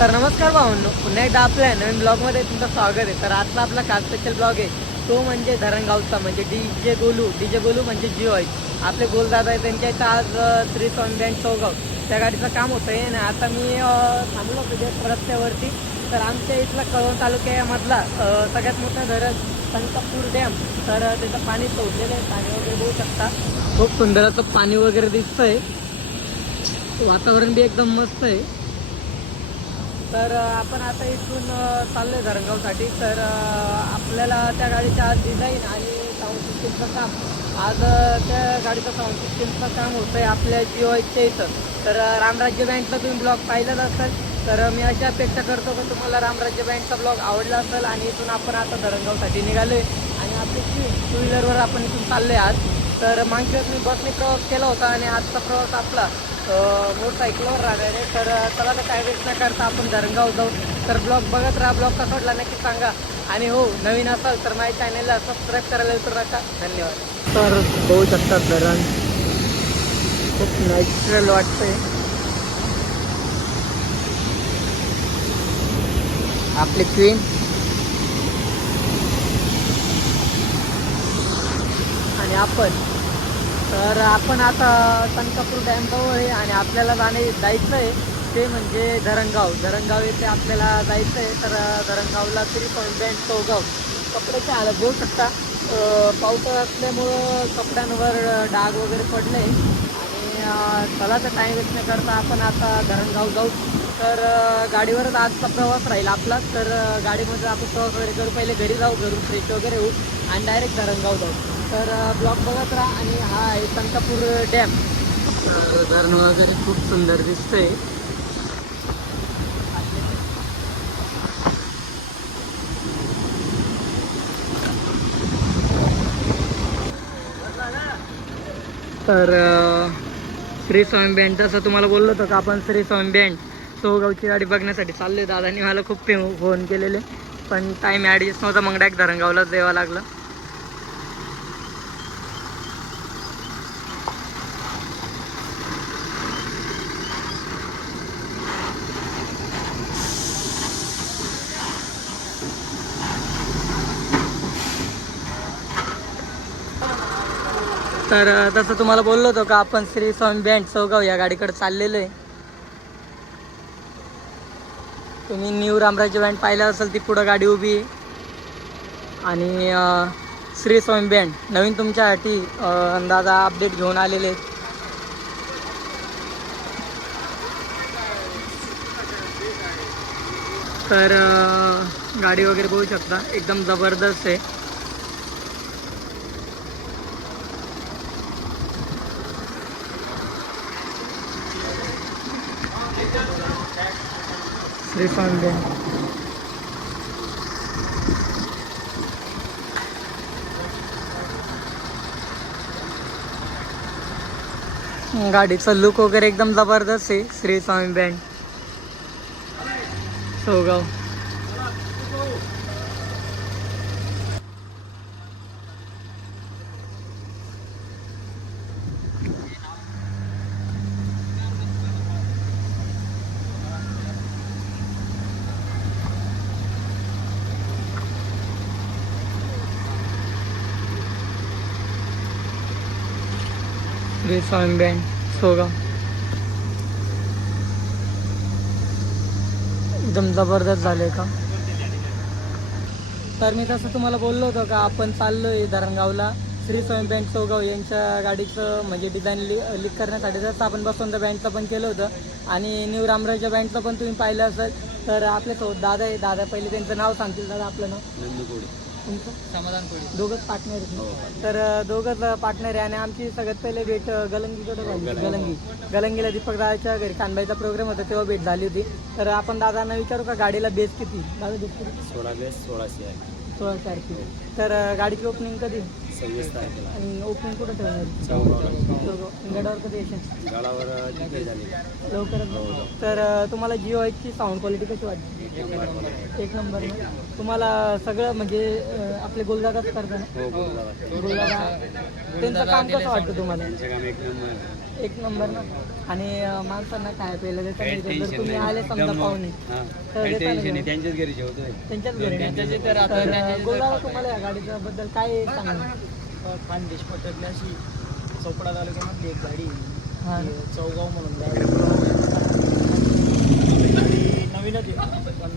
तर नमस्कार भावांनो पुन्हा एकदा आपल्या नवीन ब्लॉगमध्ये तुमचं स्वागत आहे. तर आजचा आपला खास स्पेशल ब्लॉग आहे तो म्हणजे धरणगावचा म्हणजे D J Golu D J Golu म्हणजे जिओ आहे. आपले गोलदादा आहे त्यांच्या इथं आज श्री स्वामी चौगाव त्या गाडीचं काम होतं आहे आणि आता मी थांबलो तुझ्या रस्त्यावरती. तर आमच्या इथला कळवण तालुक्यामधला सगळ्यात मोठा धरण संकपूर डॅम. तर त्याचं पाणी सोडलेलं आहे पाणी वगैरे बघू शकता. खूप सुंदर असं पाणी वगैरे दिसतंय. वातावरण बी एकदम मस्त आहे. तर आपण आता इथून अ, चाललोय धरणगावसाठी तर आपल्याला त्या गाडीच्या आज डिझाईन आणि साऊंड सिस्टीमचं काम. आज त्या गाडीचं साऊंड सिस्टीमचं काम होतं आहे आपल्या जिओ जिओच्या इथं. तर रामराज्य बँकचा तुम्ही ब्लॉग पाहिलाच असेल. तर मी अशी अपेक्षा करतो की तुम्हाला रामराज्य बँकचा ब्लॉग आवडला असेल आणि इथून आपण आता धरणगावसाठी निघालो आहे आणि आपली टू व्हीलरवर आपण इथून चाललो आहे आज. तर मागच्या मी बसने प्रवास केला होता आणि आजचा प्रवास आपला मोटरसायकलवर आहे तर चला तर काय वेस्ट न करता आपण धरणगाव जाऊ. तर ब्लॉग बघत राहा. ब्लॉग कसा वाटला नक्की सांगा. आणि हो नवीन असाल तर माझ्या चॅनलला सबस्क्राईब करायला विसरू नका. धन्यवाद. तर बघू शकतात धरण. खूप नॅचरल वाटतंय. आपली क्वीन आणि आपण तर आपण आता कनकापूर डॅमजवळ आहे आणि आपल्याला जाणे जायचं आहे ते म्हणजे धरणगाव. धरणगाव येथे आपल्याला जायचं आहे तर धरणगावला तरी पॉईंट बँड चौगाव. कपड्याचे आलं घेऊ शकता. पाऊस असल्यामुळं कपड्यांवर डाग वगैरे पडले. आणि अं, चला तर टाईम वेस्ट न करता आपण आता धरणगाव जाऊ. तर गाडीवरच आजचा प्रवास राहील आपला. तर गाडीमध्ये आपण प्रवास वगैरे करू. पहिले घरी जाऊ घरून फ्रेश वगैरे होऊ आणि डायरेक्ट धरणगाव जाऊ. तर ब्लॉक बघत राहा आणि हा आहे तंकापूर डॅम. धरण वगैरे खूप सुंदर दिसतंय. तर श्री स्वामी बँड जसं तुम्हाला बोललो होतं का आपण श्री स्वामी बँड सोगावची गाडी बघण्यासाठी चाललो दादानी मला खूप पे फोन केलेले. पण टाईम ॲडजस्ट नव्हता. मग डायरेक्ट धरणगावलाच द्यावा लागलं. तर तसं तुम्हाला बोललो होतो का आपण श्री स्वामी बँड चौगाव या गाडीकडे चाललेलो आहे. तुम्ही न्यू रामराज्य बँड पाहिलं असेल ती पुढं गाडी उभी आहे. आणि श्री स्वामी बँड नवीन तुमच्यासाठी अंदाजा अपडेट घेऊन आलेले आहेत. तर गाडी वगैरे बघू शकता एकदम जबरदस्त आहे. श्री स्वामी बँड लुक वगैरे एकदम जबरदस्त आहे श्री स्वामी बँड सोगाव श्री स्वामी बँड एकदम जबरदस्त झाले का? तर मी तसं तुम्हाला बोललो होतो का आपण चाललोय धरणगावला. श्री स्वामी बँक चौगाव यांच्या गाडीचं म्हणजे डिझाईन लि लिक करण्यासाठी जसं आपण बसवंत बँडचं पण केलं होतं आणि न्यू रामराजच्या बँडचं पण तुम्ही पाहिलं असेल. तर आपल्यासोबत दादा आहे. दादा पहिले त्यांचं नाव सांगतील दादा आपलं नाव. तुमचं? समाधान कोळी दोघंच पार्टनर आहेत. तर दोघंच पार्टनर आहे आणि आमची सगळ्यात पहिले भेट गलंगीकडे झाली. गलंगी. गलंगीला दीपक दादाच्या घरी कानबाईचा प्रोग्राम होता तेव्हा भेट झाली होती. तर आपण दादांना विचारू का गाडीला बेस किती? दादा बेस किती सोळा बेस सोळाशे आहे. सोळा तारखे तर गाडीची ओपनिंग कधी? सव्वीस तारखेला. आणि ओपनिंग कुठं ठेवणार? चौगावला. गडावर कधी येशील? गडावर तिथे झाली. लवकरच. तर तुम्हाला जिओ ची साऊंड क्वालिटी कशी वाटते एक नंबर तुम्हाला सगळं म्हणजे आपले गोलदादाच करता ना? हो गोलदादा. त्यांचं काम कसं वाटतं तुम्हाला? एक नंबर आहे. एक नंबर ना? आणि माणसांना काय प्यायला. जर तुम्ही आले समजा पाहुणे हा. त्यांच्याच घरी त्यांच्याच घरी. तर गोलदादा तुम्हाला या गाडीच्या बद्दल काय सांगणार खानदेश पटकली अशी चोपडा तालुक्यामधली एक गाडी चौगाव म्हणून गाडी नवीनच आहे. पण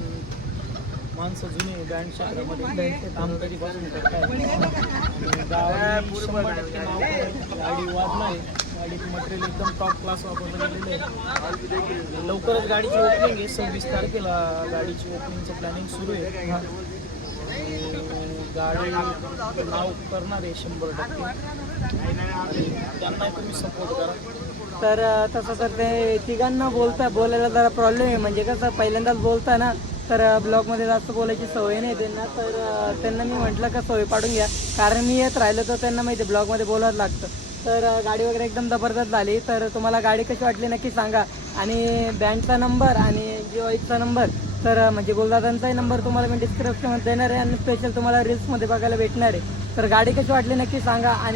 माणसं जुनी बँड क्षेत्रामध्ये. काम कधीपासून करताय. गाडी. वाजणार गाडीचं मटेरियल एकदम टॉप क्लास वापरलं गेलेलं आहे. लवकरच गाडीची ओपनिंग आहे. सव्वीस तारखेला गाडीची ओपनिंगचं प्लॅनिंग सुरू आहे. आणि नाव करणार आहे शंभर टक्के. आणि त्यांना तुम्ही सपोर्ट करा. तर तसं तर ते तिघांना बोलता बोलायला जरा प्रॉब्लेम आहे. म्हणजे कसं पहिल्यांदाच बोलता ना तर ब्लॉगमध्ये जास्त बोलायची सवय नाही त्यांना. तर त्यांना मी म्हटलं का सवय पाडून घ्या. कारण मी येत राहिलो तर त्यांना माहिती आहे ब्लॉगमध्ये बोलावं लागतं. तर गाडी वगैरे एकदम जबरदस्त झाली. तर तुम्हाला गाडी कशी वाटली नक्की सांगा. आणि बँडचा नंबर आणि जिओचा नंबर तर म्हणजे गोलदादांचाही नंबर तुम्हाला मी डिस्क्रिप्शनमध्ये देणार आहे आणि स्पेशल तुम्हाला रील्समध्ये बघायला भेटणार आहे. तर गाडी कशी वाटली नक्की सांगा आणि